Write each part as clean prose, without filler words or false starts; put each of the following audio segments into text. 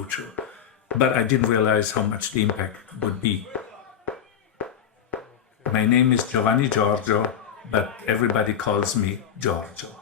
future. But I didn't realize how much the impact would be. My name is Giovanni Giorgio, but everybody calls me Giorgio.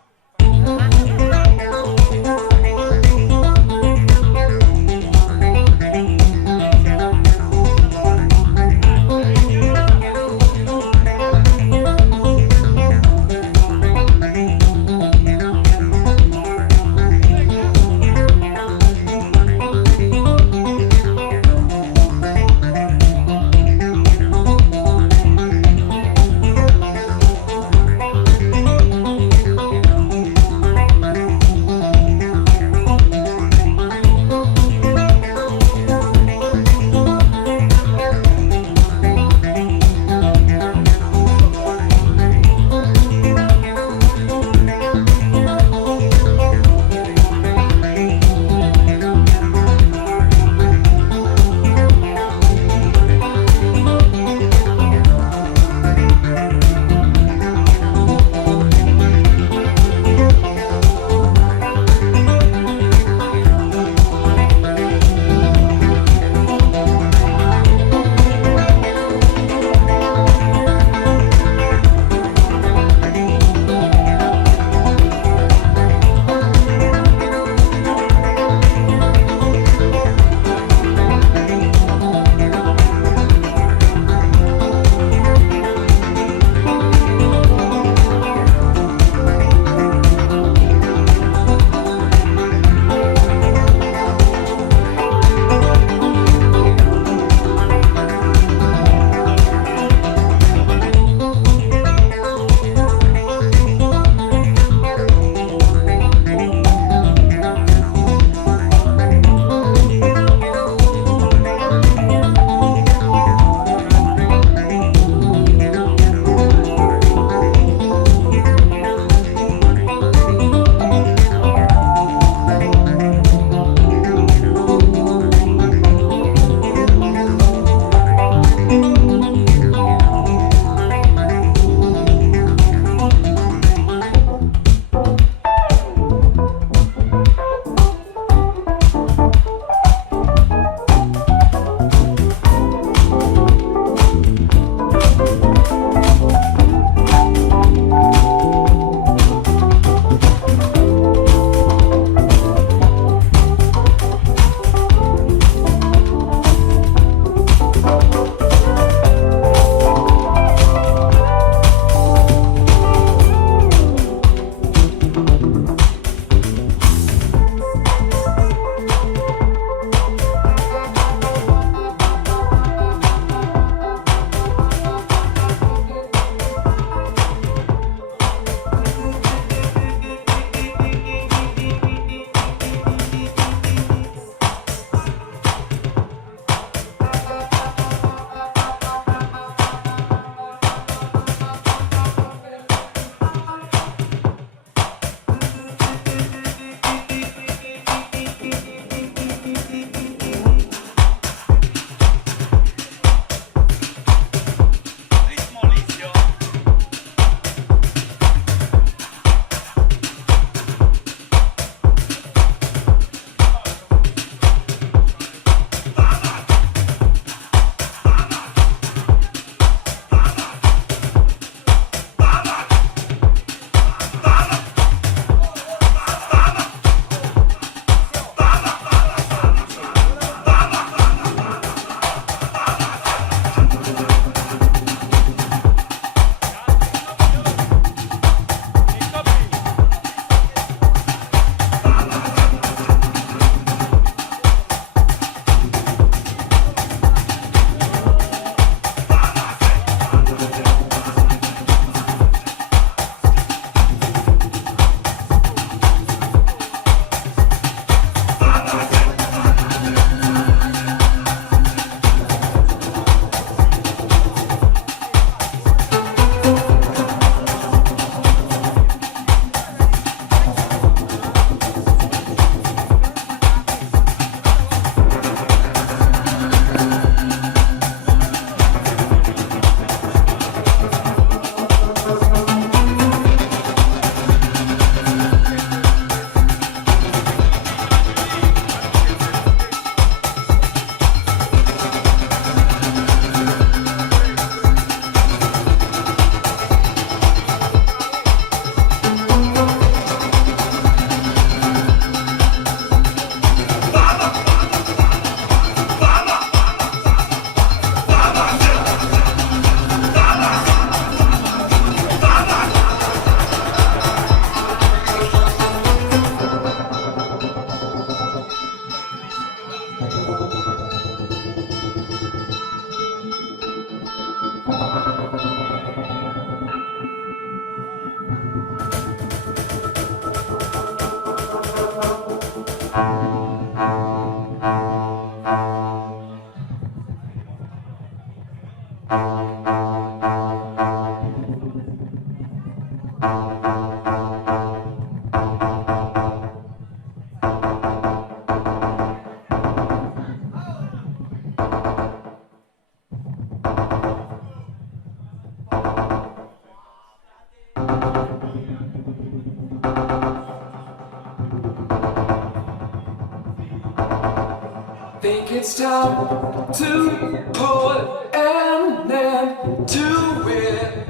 Think it's time to put an end to it.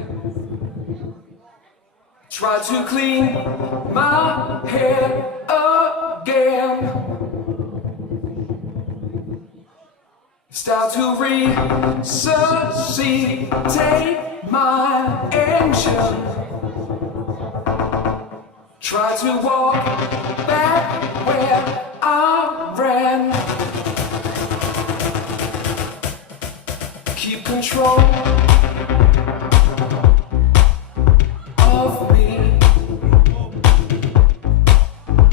Try to clean my hair again. Start to resuscitate my engine. Try to walk back where I ran. Keep control of me.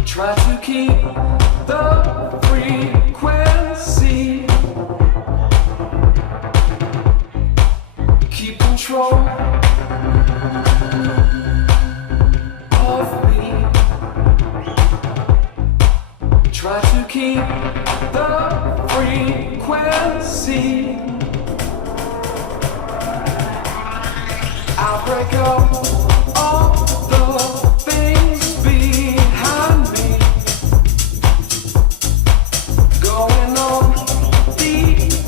Try to keep the frequency. Keep control of me. Try to keep the frequency. I'll break up all the things behind me. Going on the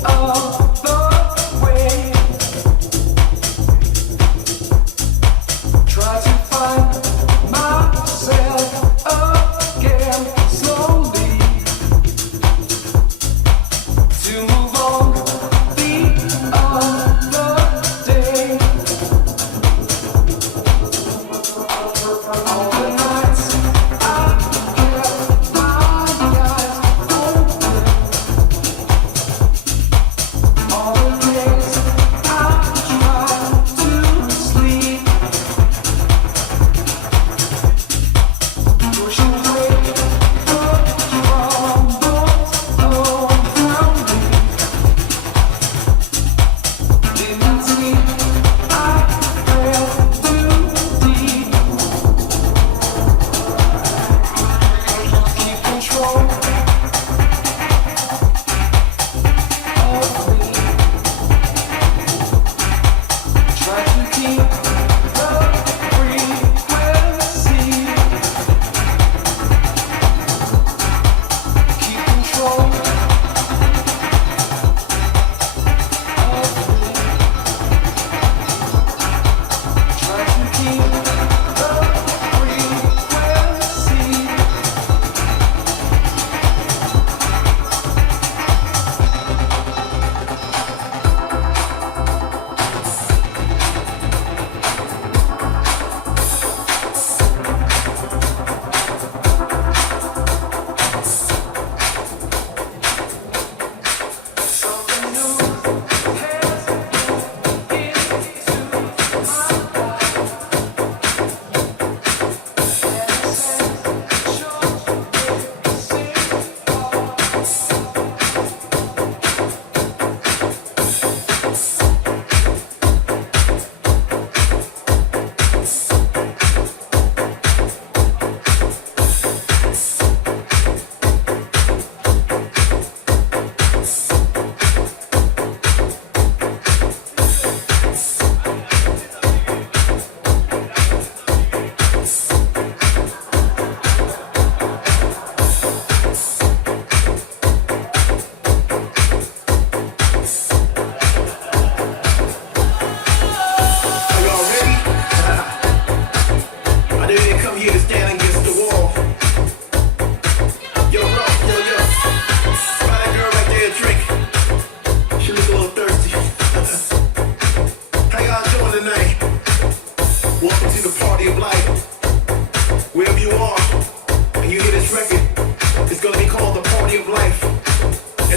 other way. Try to find myself again slowly. To move on the other day.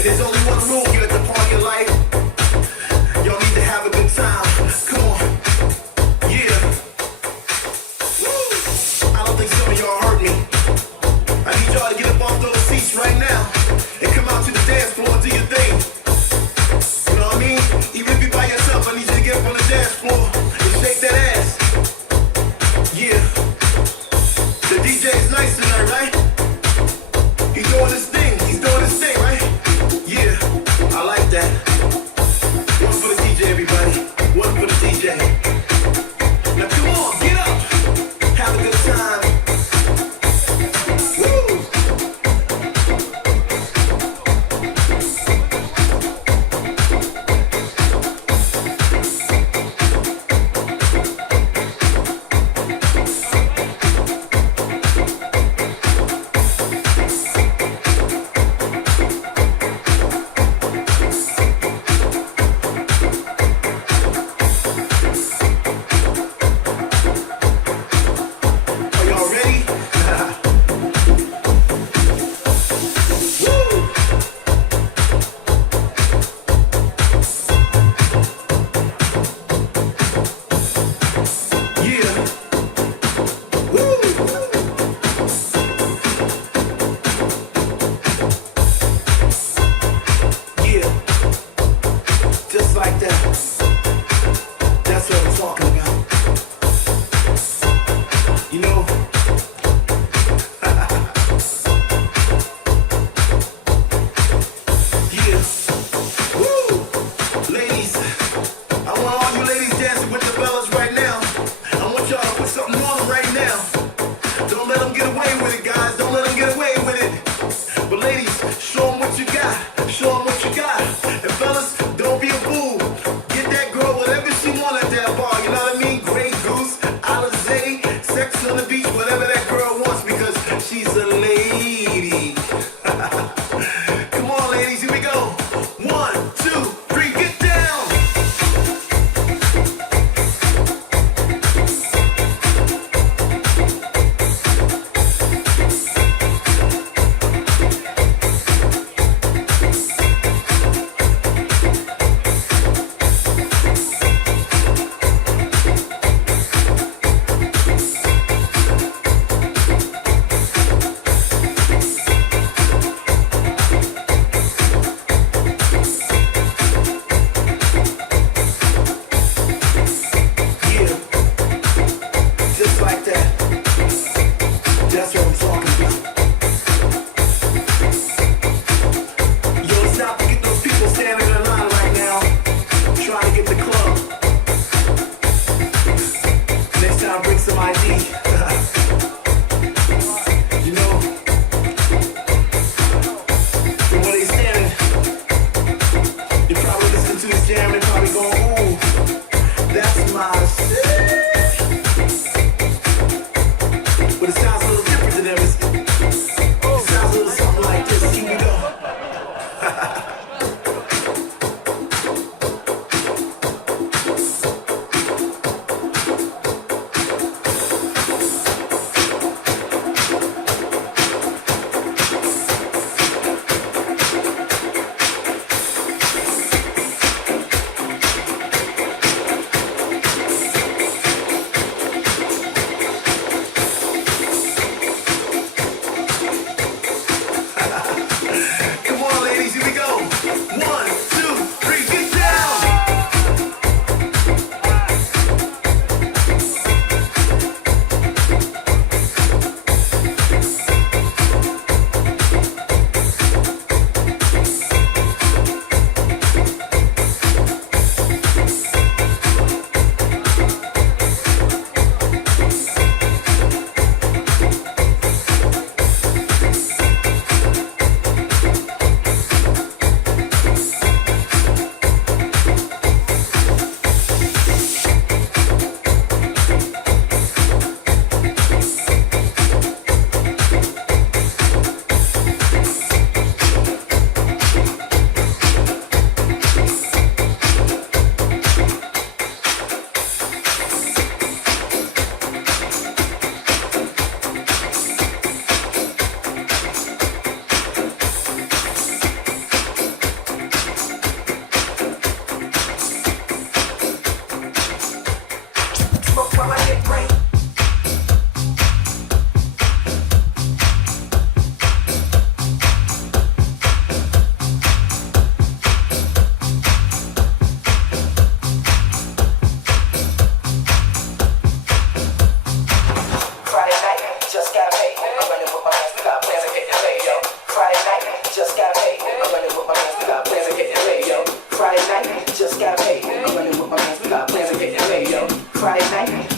And there's only one rule here at the party of life. Y'all need to have a good time. Come on. Yeah. Woo. I don't think some of y'all heard me. I need y'all to get up off those seats right now and come out to the dance floor and do your thing. You know what I mean? Even if you're by yourself, I need you to get up on the dance floor and shake that ass. Yeah. The DJ's nice tonight, right? He's doing his thing. He's doing his thing, right? Yeah. I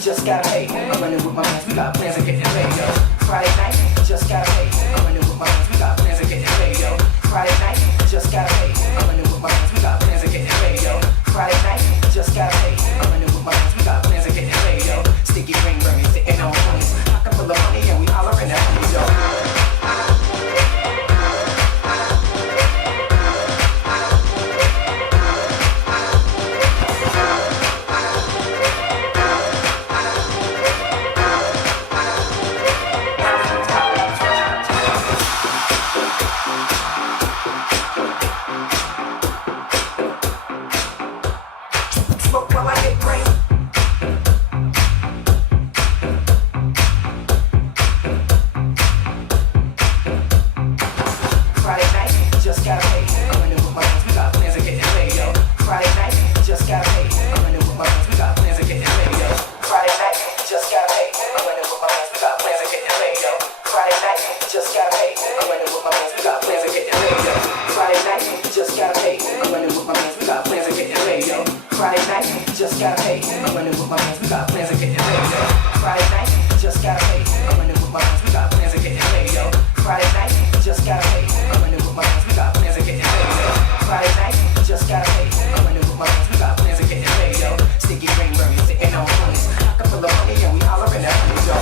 just gotta pay. I'm running with my friends, we got plans of getting paid, yo. Friday night, just gotta pay. I'm running with my friends, we got plans of getting paid, yo. Friday night, just gotta pay. I'm running with my friends, we got plans of getting paid, yo. Friday night, just gotta pay. I'm running with my friends, we got plans of getting paid, yo. Sticky ring burning, sitting on homies. Pocket full of money and we hollering at homies, yo. Smoke while I get brain. Friday night, just gotta pay. I'm running with my friends, we got plans of getting paid, yo. Friday night, just gotta pay. I'm running with my friends, we got plans of getting paid, yo. Friday night, just gotta pay. I'm running with my friends, we got plans of getting paid, yo. Friday night, just gotta pay. I'm running with my friends, we got plans of getting paid, yo. Friday night, just gotta pay. I'm running with my friends, we got plans of getting paid, yo. Friday night, just gotta pay. I'm running with my friends, we got plans of getting paid, yo. Friday night, just gotta pay. I'm running with my friends, we got plans of getting paid, yo. Friday night, just gotta pay. I'm running with my friends, we got plans of getting paid, yo. Friday night, just gotta pay. I'm running with my friends, we got plans of getting paid, yo. Sticky ring burning, sitting on homies. Pocket full of money and we hollering at homies, yo.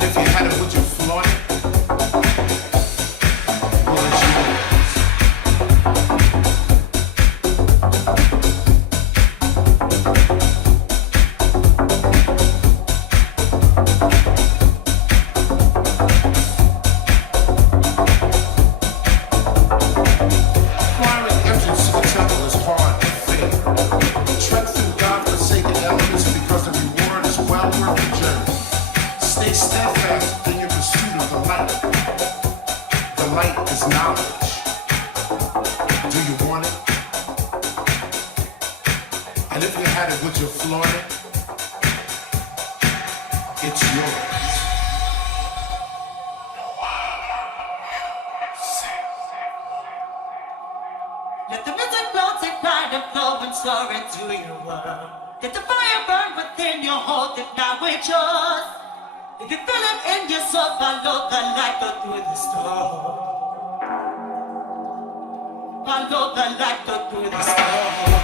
And if you had it, would you flaunt it? Well, it's yours. Acquiring entrance to the temple is hard and fair. Trek through God-forsaken elements because the reward is well worth the journey. Stay steadfast in your pursuit of the light. The light is knowledge. Do you want it? And if you had it, would you flaunt it? It's yours. Let the music flow, take pride and flow and soar into your world. Let the fire burn within your heart, that now it's yours. If you feel it in your soul, follow the light, go through the storm. Follow the light, go through the storm.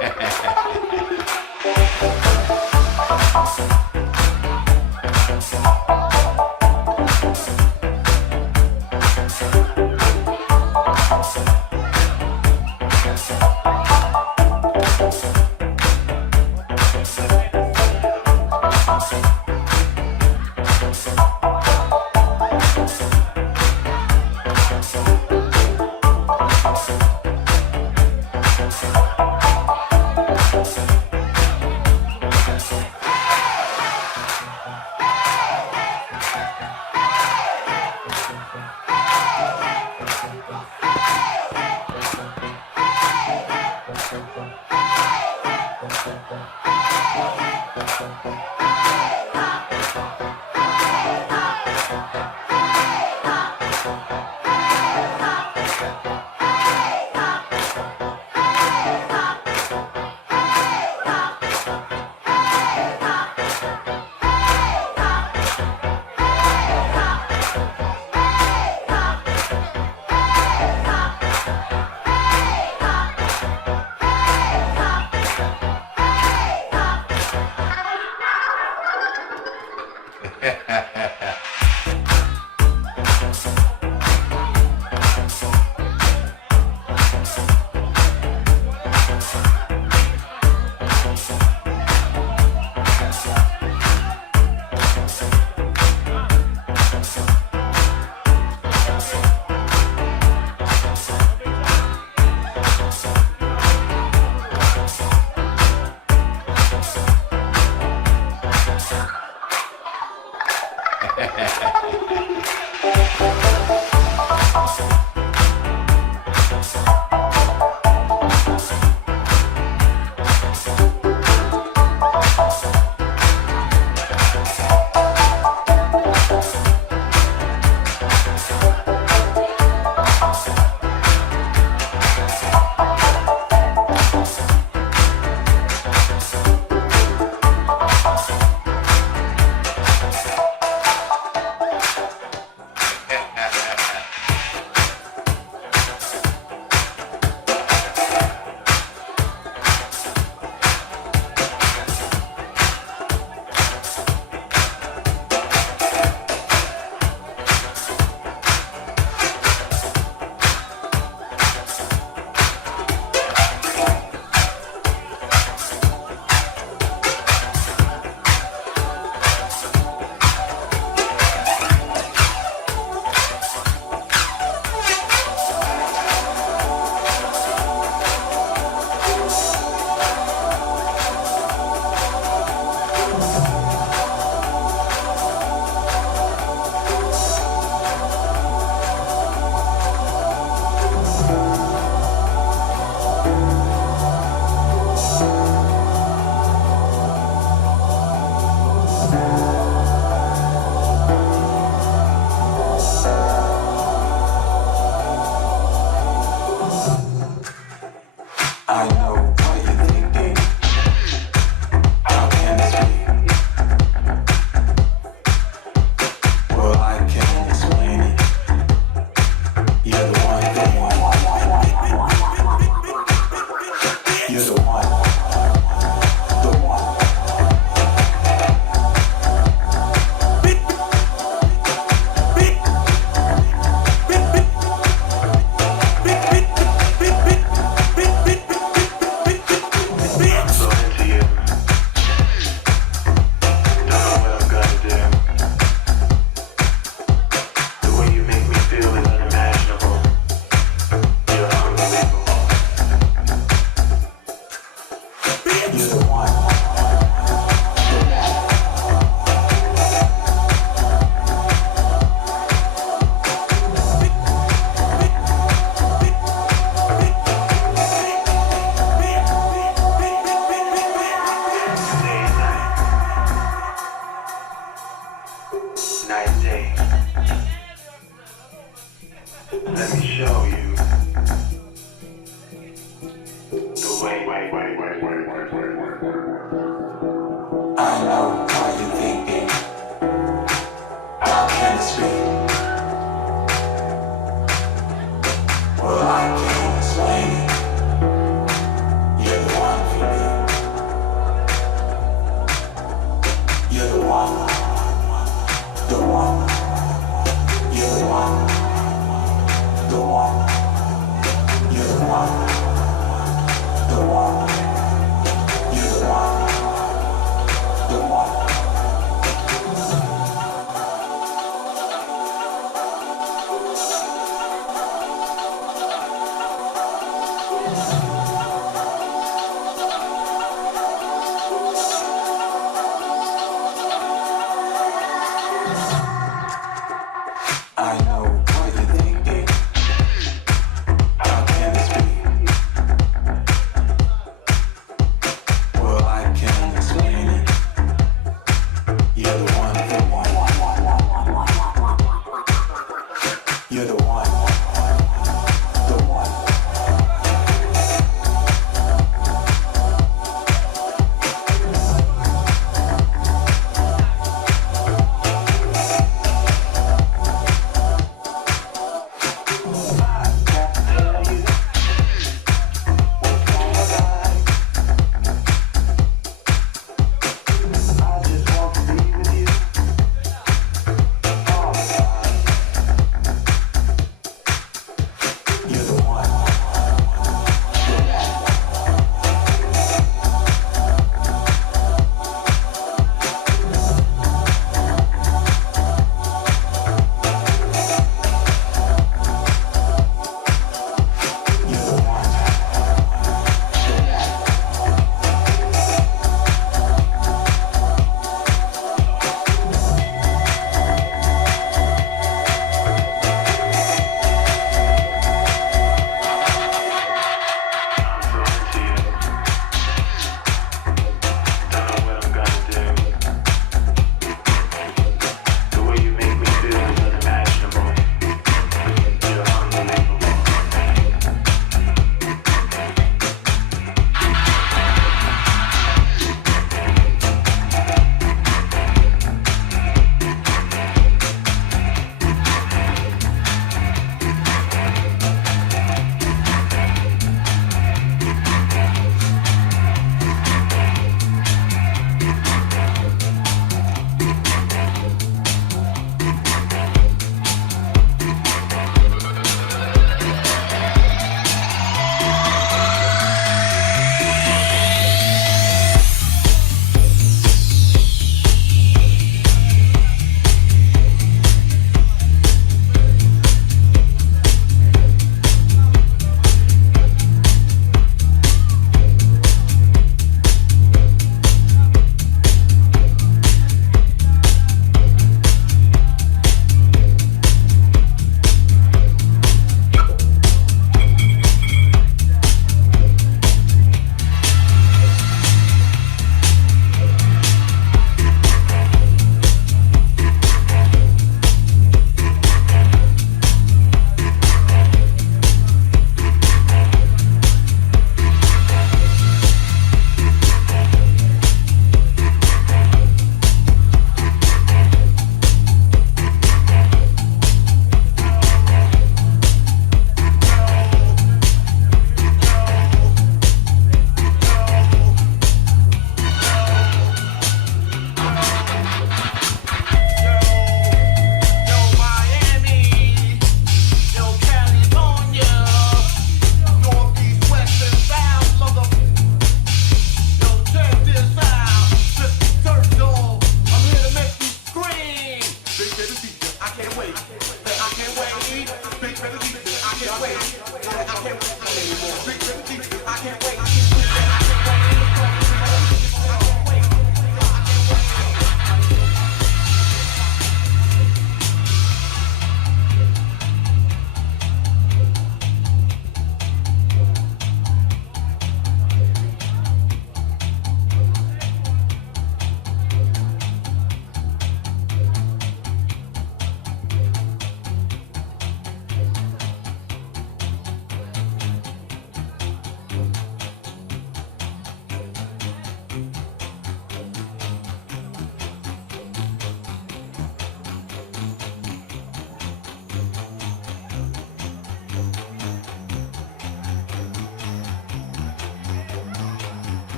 Yeah.